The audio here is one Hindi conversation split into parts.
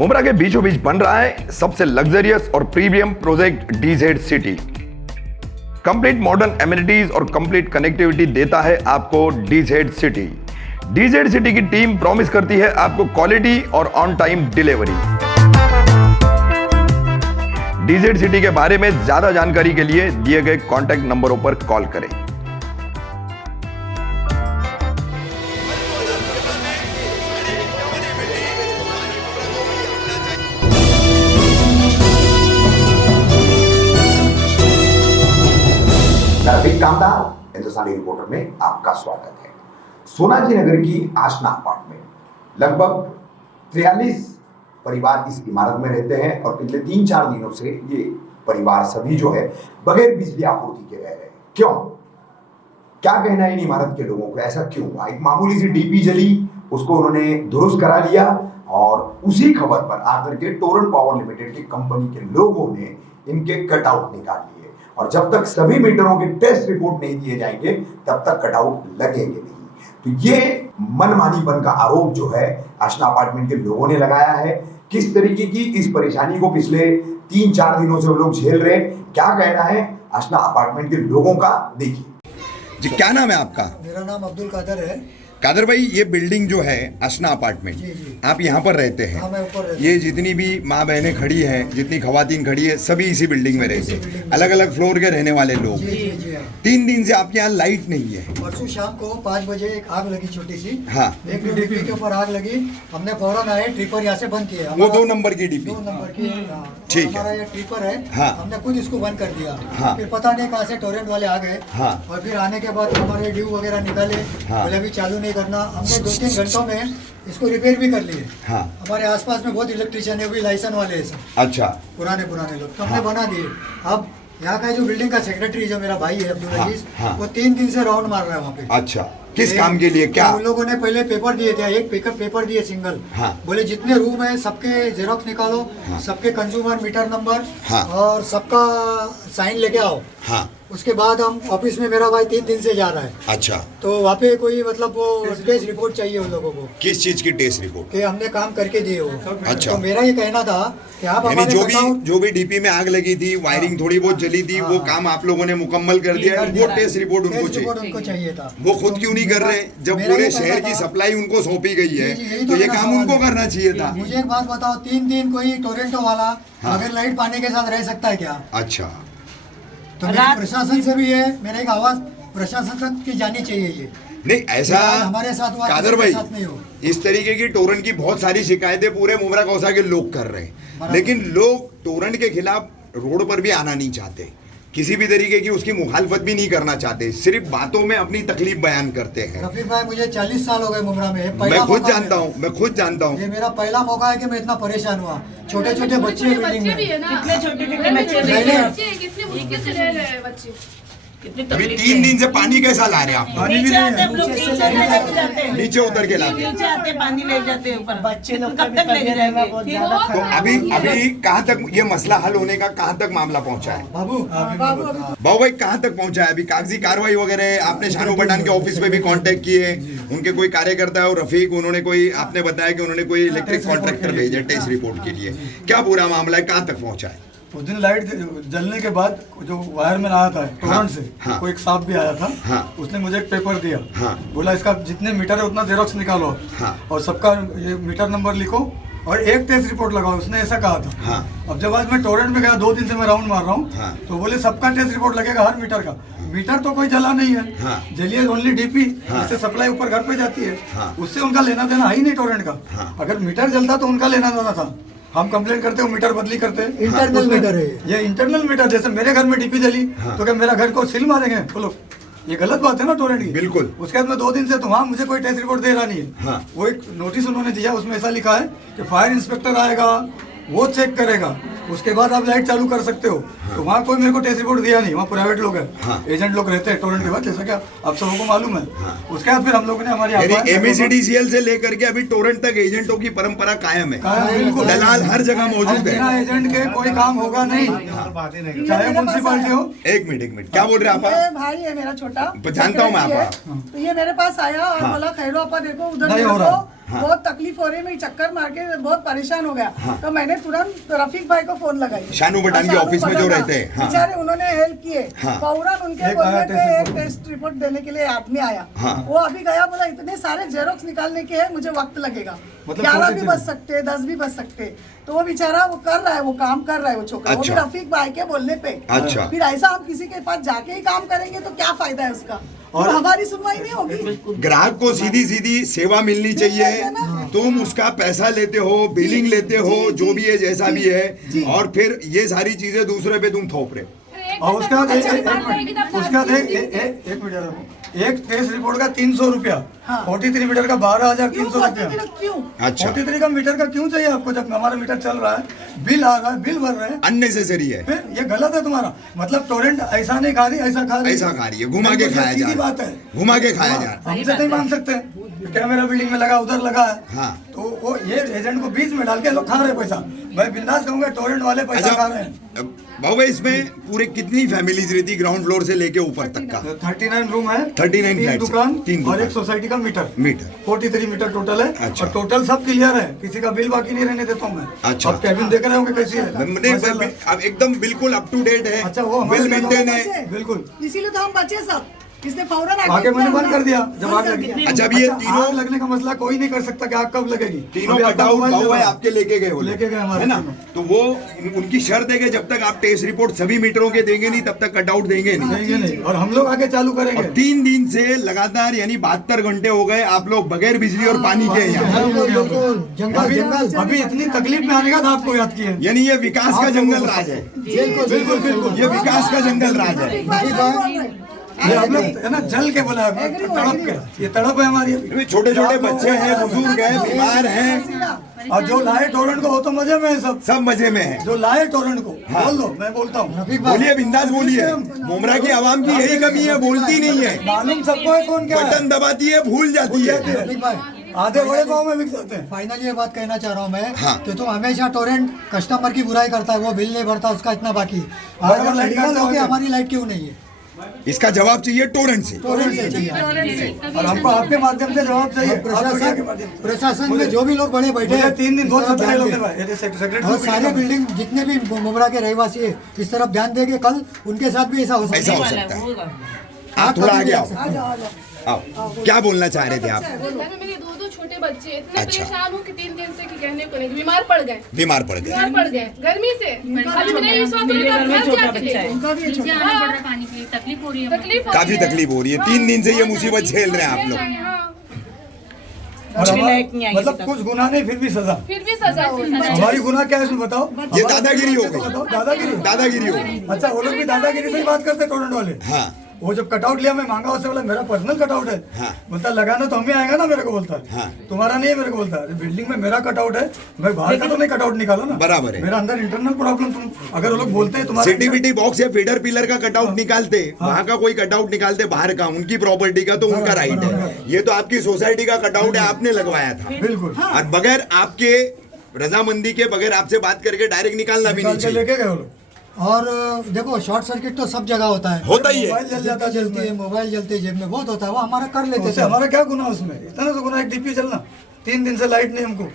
मुंब्रा के बीचों बीच बन रहा है सबसे लग्जरियस और premium project DZ city. Complete modern amenities और कंप्लीट कनेक्टिविटी देता है आपको डीजेड सिटी। डीजेड सिटी की टीम प्रॉमिस करती है आपको क्वालिटी और on time delivery. DZ city के बारे में ज्यादा जानकारी के लिए दिए गए कॉन्टैक्ट नंबरों पर कॉल करें। रफीक कामदार हिंदुस्तानी रिपोर्टर में आपका स्वागत है। सोनाजी नगर की आशना अपार्टमेंट, लगभग 43 परिवार इस इमारत में रहते हैं और पिछले 3-4 दिनों से ये परिवार सभी जो है बगैर बिजली आपूर्ति के रह रहे हैं। क्यों, क्या कहना है इन इमारत के लोगों को, ऐसा क्यों हुआ? एक मामूली सी डीपी जली, उसको उन्होंने दुरुस्त करा लिया और उसी खबर पर आकर के टोरेंट पावर लिमिटेड की कंपनी के लोगों ने इनके कटआउट निकाल लिए और जब तक सभी मीटरों के टेस्ट रिपोर्ट नहीं दिए जाएंगे तब तक कटआउट लगेंगे नहीं। तो ये मनमानीपन का आरोप जो है आशना अपार्टमेंट के लोगों ने लगाया है। किस तरीके की इस परेशानी को पिछले 3-4 दिनों से वो लोग झेल रहे, क्या कहना है आशना अपार्टमेंट के लोगों का, देखिए जी। क्या नाम है आपका? मेरा नाम अब्दुल कादर है। कादर भाई, ये बिल्डिंग जो है आशना अपार्टमेंट, आप यहाँ पर रहते हैं? हाँ, मैं ऊपर रहता हूँ। ये जितनी भी माँ बहनें खड़ी हैं, जितनी खवातीन खड़ी है, सभी इसी बिल्डिंग में रहते हैं, अलग अलग फ्लोर के रहने वाले लोग। जी। 3 दिन से आपके यहाँ लाइट नहीं है। परसों शाम को 5 बजे एक आग लगी छोटी सी। हाँ, एक डीपी के ऊपर आग लगी, हमने फौरन आए ट्रिपर यहाँ से बंद किया। वो 2 नंबर की डीपी। 2 नंबर की ठीक है। हमारा ये ट्रिपर है। हाँ। हमने खुद इसको बंद कर दिया। हाँ। फिर पता नहीं कहाँ से टोरेंट वाले आ गए। हाँ। और फिर आने के बाद हमारे ड्यू वगैरह निकाले। हाँ। बोले अभी चालू नहीं करना। हमने 2-3 घंटों में इसको रिपेयर भी कर लिए। हाँ। हमारे आसपास में बहुत इलेक्ट्रिशियन है, भी लाइसेंस वाले हैं सब, अच्छा, पुराने लोग, तो हमने हाँ। बना दिए। अब यहाँ का जो बिल्डिंग का सेक्रेटरी जो मेरा भाई है अब्दुल हाँ, अजीज, हाँ। वो 3 दिन से राउंड मार रहा है वहाँ पे। अच्छा, किस काम के लिए? क्या उन लोगों ने पहले पेपर दिए थे, एक पिकअप पेपर दिए सिंगल। हाँ। बोले जितने रूम है सबके जेरोक्स निकालो। हाँ। सबके कंज्यूमर मीटर नंबर। हाँ। और सबका साइन लेके आओ। हाँ, उसके बाद हम ऑफिस में, मेरा भाई 3 दिन से जा रहा है, अच्छा, तो वहाँ पे कोई मतलब वो टेस्ट रिपोर्ट चाहिए उन लोगों को किस चीज की टेस्ट रिपोर्ट? कि हमने काम करके दिए हो। अच्छा। तो मेरा ये कहना था कि आप यानी हमारे जो भी डीपी में आग लगी थी, वायरिंग थोड़ी बहुत जली थी, वो काम आप लोगों ने मुकम्मल कर दिया है, वो टेस्ट रिपोर्ट उनको चाहिए। था। वो खुद क्यों नहीं कर रहे? जब मेरा पूरे ये शहर कहना की था। सप्लाई उनको सौंपी गई है, जी, यही तो ये मेरा काम सवाल उनको है। करना चाहिए था। मुझे एक बात बताओ, 3 दिन कोई टोरेंटो वाला हाँ। बगैर लाइट पानी के साथ रह सकता है क्या? अच्छा, तो मेरी प्रशासन से भी है, मेरा एक आवाज प्रशासन तक की जानी चाहिए ये। नहीं ऐसा हमारे साथ हुआ, कादर किसी भाई, के साथ नहीं हो। इस तरीके की टोरेंट की बहुत सारी शिकायतें पूरे मुमरा कौसा के लोग कर रहे हैं, लेकिन लोग टोरेंट के खिलाफ रोड पर भी आना नहीं चाहते, किसी भी तरीके की उसकी मुखालफत भी नहीं करना चाहते, सिर्फ बातों में अपनी तकलीफ बयान करते हैं। रफीक भाई, मुझे 40 साल हो गए मुमरा में। मैं खुद जानता हूँ, मैं खुद जानता हूँ। ये मेरा पहला मौका है कि मैं इतना परेशान हुआ। छोटे छोटे बच्चे हैं बिल्डिंग में। कितने छोटे बच्चे कितने मुश्किल से रह रहे हैं बच्चे। अभी 3 दिन से पानी कैसा ला रहे हैं आप? नीचे आते हम लोग, नीचे जाते हैं, नीचे उतर के लाते हैं। नीचे आते पानी ले जाते हैं ऊपर। बच्चे लोग कब तक ले जाएंगे? तो अभी कहाँ तक ये मसला हल होने का कहाँ तक मामला पहुँचा है? बाबू बाबू भाई, कहाँ तक पहुँचा है? अभी कागजी कार्रवाई वगैरह आपने शानू पठान के ऑफिस में भी कांटेक्ट किए, उनके कोई कार्यकर्ता है और रफीक, उन्होंने कोई, आपने बताया कि उन्होंने कोई इलेक्ट्रिक कॉन्ट्रैक्टर भेजे टेस्ट रिपोर्ट के लिए, क्या पूरा मामला है, कहाँ तक पहुँचा है? उस दिन लाइट जलने के बाद जो वायरमैन आया था टोरेंट से, हाँ। कोई एक साहब भी आया था। हाँ। उसने मुझे एक पेपर दिया। हाँ। बोला इसका जितने मीटर है उतना जेरोक्स निकालो। हाँ। और सबका ये मीटर नंबर लिखो और एक टेस्ट रिपोर्ट लगाओ, उसने ऐसा कहा था। हाँ। अब जब आज मैं टोरेंट में गया, 2 दिन से मैं राउंड मार रहा हूँ। हाँ। तो बोले सबका टेस्ट रिपोर्ट लगेगा, हर मीटर का। मीटर तो कोई जला नहीं है। हाँ। जलिए ओनली डीपी, हाँ। जिससे सप्लाई ऊपर घर पे जाती है। हाँ। उससे उनका लेना देना है ही नहीं टोरेंट का। हाँ। अगर मीटर जलता तो उनका लेना देना था। हम कंप्लेन करते हो, मीटर बदली करते हैं। इंटरनल मीटर है ये इंटरनल मीटर, जैसे मेरे घर में डीपी जली तो क्या मेरा घर को सील मारेंगे बोलो? ये गलत बात है ना टोरेंट की। बिल्कुल। उसके बाद मैं 2 दिन से तो वहाँ मुझे कोई टेस्ट रिपोर्ट दे रहा नहीं है। हाँ। वो एक नोटिस उन्होंने दिया, उसमें ऐसा लिखा है कि फायर इंस्पेक्टर आएगा, वो चेक करेगा, उसके बाद आप लाइट चालू कर सकते हो। तो वहाँ कोई मेरे को टेस्ट रिपोर्ट दिया नहीं, वहाँ प्राइवेट लोग हैं। हाँ। एजेंट लोग रहते हैं टोरेंट के बाद, जैसा क्या आप सबको को मालूम है। उसके बाद फिर हम लोगों ने हमारी यानी एमएसीडीसीएल से लेकर के अभी टोरेंट तक एजेंटों की परंपरा कायम है, बिल्कुल दलाल हर जगह मौजूद बिना है। एजेंट के कोई काम होगा नहीं। चाहे म्यूनसिपालिटी हो। एक मिनट क्या बोल रहे हैं ये आप? भाई है मेरा छोटा, जानता हूँ मैं सेक्रेटरी है। आपा। तो ये मेरे पास आया और बोला खैरो आपा देखो उधर नहीं मेरे हो रहा। को बहुत तकलीफ हो रही है, मैं चक्कर मार के बहुत परेशान हो गया। तो मैंने तुरंत रफीक भाई को फोन लगाई, शानू बटान के शानू ऑफिस में जो बटान, रहते हैं, हाँ। बेचारे उन्होंने हेल्प किए। हाँ। फौरन उनके एक बोलने आया पे टेस्ट एक रिपोर्ट। टेस्ट रिपोर्ट देने के लिए आदमी आया। हाँ। वो अभी गया, बोला इतने सारे जेरोक्स निकालने के हैं, मुझे वक्त लगेगा, मतलब 11 भी positive। बच सकते हैं, 10 भी बच सकते हैं। तो वो बेचारा वो कर रहा है, वो काम कर रहा है वो छोकरा, वो भी अच्छा। रफीक भाई के बोलने पे। अच्छा। फिर ऐसा हम किसी के पास जाके ही काम करेंगे तो क्या फायदा है उसका, और- और हमारी सुनवाई नहीं होगी। ग्राहक को सीधी सीधी सेवा मिलनी चाहिए। तुम उसका पैसा लेते हो, बिलिंग लेते हो, जो भी है जैसा भी है, और फिर ये सारी चीजें दूसरे पे तुम थोप रहे हो। और उसके बाद एक मीटर एक टेस्ट रिपोर्ट का 300 रुपया, 43 मीटर का 12,300 रुपया। क्यों? अच्छा, 43 का मीटर का क्यों चाहिए आपको, जब हमारा मीटर चल रहा है, बिल आ रहा है, बिल भर रहे हैं। अननेसेसरी है, फिर ये गलत है तुम्हारा, मतलब टोरेंट ऐसा नहीं खा रही, ऐसा खा रही, ऐसा खा रही है, घुमा के खाया सीधी जा रहा बात है, घुमा के खाया जा रहा हमसे नहीं मांग सकते। कैमरा बिल्डिंग में लगा, उधर लगा है, हाँ। तो वो ये एजेंट को बीच में डाल के लोग खा रहे पैसा। मैं बिंदास कहूंगा टोरेंट वाले पैसा खा रहे हैं। भाऊ भाई, इसमें पूरे कितनी फैमिलीज रहती, ग्राउंड फ्लोर से लेके ऊपर तक का? 39 रूम है, 39 तीन फ्लैट्स, दुकान तीन और दुकान। एक सोसाइटी का मीटर, 43 मीटर टोटल है। अच्छा। और टोटल सब क्लियर है, किसी का बिल बाकी नहीं रहने देता हूँ मैं। अच्छा। अब कैबिन देख रहे होंगे कैसी है, अब एकदम बिल्कुल अप टू डेट है, अच्छा, वो वेल हमारे मेंटेन लोगों है। बिल्कुल। इसीलिए तो हम बचे सब, इसने फौरन आगे मैंने बंद कर दिया जब आग लगी। अच्छा, अब ये तीनों- आग लगने का मसला कोई नहीं कर सकता कि आग कब लगेगी। तीनों अभी आपका कटआउट मोबाइल भाऊ चल है रहा है। आपके लेके गए वो लोग, लेके गए हमारे है ना? तीनों। तो वो उनकी शर्त है कि जब तक आप टेस्ट रिपोर्ट सभी मीटरों के देंगे नहीं, तब तक कटआउट देंगे नहीं। नहीं नहीं, और हम लोग आगे चालू और करेंगे। 3 दिन से लगातार, यानी 72 घंटे हो गए आप लोग बगैर बिजली और पानी के हैं यहाँ। अभी इतनी तकलीफ में आने का था आपको याद किया। यानी ये विकास का जंगल राज है, बिल्कुल बिल्कुल। ये विकास का जंगल राज है। ये हम लोग है ना जल के बोला है, तड़प के, ये तड़प है हमारी अभी। छोटे छोटे बच्चे हैं, बुजुर्ग हैं, बीमार हैं, और जो लाए टोरेंट को वो तो मजे में है सब। सब मजे में है। जो लाए टोरेंट को बोल दो, मैं बोलता हूँ। बोलिए, बिंदास बोलिए। मुमरा की आवाम की यही कमी है, बोलती नहीं है, मालूम सबको है कौन क्या है। बटन दबाती है, भूल जाती है। आधे बड़े गाँव में बिक जाते हैं। फाइनली ये बात कहना चाह रहा हूँ मैं हाँ। कि तुम हमेशा टोरेंट कस्टमर की बुराई करता है, वो बिल नहीं भरता, उसका इतना बाकी। अगर लाइट लीगल का हो गया, है। हमारी लाइट क्यों नहीं है? इसका जवाब चाहिए टोरेंट से। टोरेंट से चाहिए। और हमको आपके माध्यम से जवाब चाहिए। आप मीडिया के माध्यम से। प्रशासन में जो भी लोग बड़े बैठे मुझे हैं, 3 दिन इस बहुत तरफ सत्ताए ध्यान लोग दें। ने भाई, सेक्रेटरी और सारे बिल्डिंग जितने भी मुमरा के रहवासी है, इस तरफ ध्यान देंगे, कल उनके साथ भी ऐसा हो ऐसा हो सकता है। सकता है। आप थोड़ा आगे आओ, आ जाओ आ जाओ। आओ। क्या बोलना चाह रहे थे आप? घर में मेरे 2 छोटे बच्चे, इतने अच्छा। परेशान हूँ कि 3 दिन से कि कहने को नहीं, बीमार पड़ गए, बीमार पड़ गए। बीमार पड़ गए गर्मी से। अभी मेरा ये विश्वास नहीं था, घर जाके देखो। उनका भी नीचे आना पड़ रहा है पानी के लिए, तकलीफ हो रही है। तकलीफ हो काफी रही है। तकलीफ हो रही है, 3 दिन से ये मुसीबत झेल रहे हैं आप लोग। हाँ। और हमारा- मतलब कुछ गुनाह नहीं फिर भी सजा। फिर भी सजा हमारी गुनाह क्या है इसमें बताओ। ये दादागिरी हो गई, बताओ, दादागिरी। दादागिरी हो गई। अच्छा, वो लोग भी दादागिरी से ही बात करते टोरेंट वाले। हाँ, वो जब कटआउट लिया मैं मांगा उससे, बोला मेरा पर्सनल कटआउट है। हाँ। बोलता लगाना तो हमें आएगा ना, मेरे को बोलता है। हाँ। तुम्हारा नहीं है, मेरे को बोलता है। बिल्डिंग में मेरा कटआउट है, मैं बाहर का तो नहीं कटआउट निकाला ना। बराबर है। मेरा अंदर इंटरनल प्रॉब्लम, तुम अगर वो लोग बोलते हैं तुम्हारा सिटीविटी बॉक्स या फीडर पिलर का कटआउट निकालते, वहां का कोई कटआउट निकालते बाहर का, उनकी प्रॉपर्टी का, तो उनका राइट है। ये तो आपकी सोसाइटी का कटआउट है, आपने लगवाया था, बिल्कुल और बगैर आपके रजामंदी के, बगैर आपसे बात करके डायरेक्ट निकालना भी नहीं निकाल के चाहिए। लेके गए वो लोग। और देखो, शॉर्ट सर्किट तो सब जगह होता है, होता ही है। मोबाइल जल जाता है जेब जलती है, में। मोबाइल जलते जेब में, बहुत होता है, वो हमारा कर लेते उससे थे। हमारा क्या गुना उसमें, इतना तो गुना एक डीपी चलना। 3 दिन से लाइट नहीं हमको,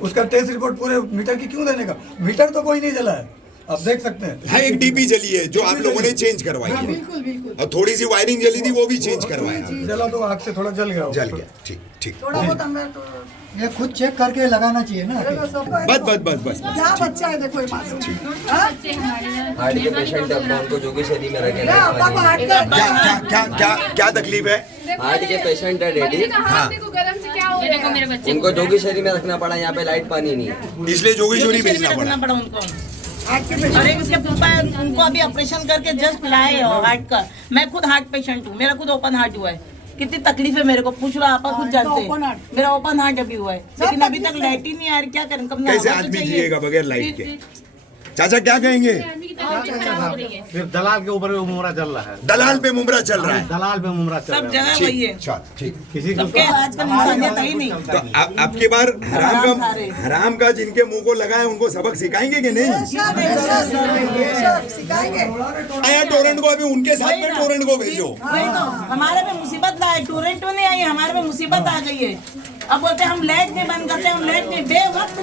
उसका टेस्ट रिपोर्ट पूरे मीटर की क्यों देने का, मीटर तो कोई नहीं जला है, आप देख सकते हैं। हाँ, एक डीपी जली है जो आप लोगों ने चेंज करवाई है, बिल्कुल बिल्कुल। और थोड़ी सी वायरिंग जली थी, वो भी चेंज करवाया। जला तो आग से थोड़ा जल गया वो। जल गया, ठीक ठीक। थोड़ा बहुत अंदर तो ये खुद चेक करके लगाना चाहिए ना। देखो, सबको है। बस बस बस बस क्या बच्चा है देखो ये मासूम। हाँ? बच्चे हमारे यहाँ हार्ट के पेशेंट अपना उनको जोगेश्वरी में रखे क्या आपा को हार्ट का क्या क्या क्या क्या क्या तकलीफ है? हार्ट के पेशेंट है बच्चे डैडी, का हाथ देखो गरम से क्या हो ये देखो गया। मेरे बच्चे उनको जोगेश्वरी में रखना पड़ा, यहाँ पे लाइट पानी नहीं है। इसलिए जोगेश्वरी भेजना पड़ा। हार्ट के पेशेंट। पेशेंट। अरे उसके पापा उनको अभी ऑपरेशन करके जस्ट लाए हो हार्ट का। मैं खुद हार्ट पेशेंट हूँ, मेरा खुद ओपन हार्ट हुआ है। कितनी तकलीफ है मेरे को, पूछ लो आपा खुद जानते ओपन हैं। हार्ट। मेरा ओपन हार्ट अभी हुआ है, लेकिन अभी तक लाइट ही नहीं आ रही, क्या करें। कब कैसे आदमी जिएगा बगैर लाइट के? चाचा क्या कहेंगे? सिर्फ दलाल के ऊपर मुमरा चल रहा है, दलाल पे मुमरा चल रहा है। दलाल पे मुमरा चल सब रहा है। जगह वही है। अच्छा ठीक किसी को सबके आजकल इंसानियत है ही नहीं। तो आपकी बार हराम का जिनके मुंह को लगा है उनको सबक सिखाएंगे कि नहीं? आया टोरेंट को, अभी उनके साथ में टोरेंट को भेजो। वही तो हमारे पे मुसीबत लाए, टोरेंटो नहीं आई, हमारे पे मुसीबत आ गई है। अब बोलते हम लाइट नहीं बंद करते, हम लाइट नहीं, बेवक्त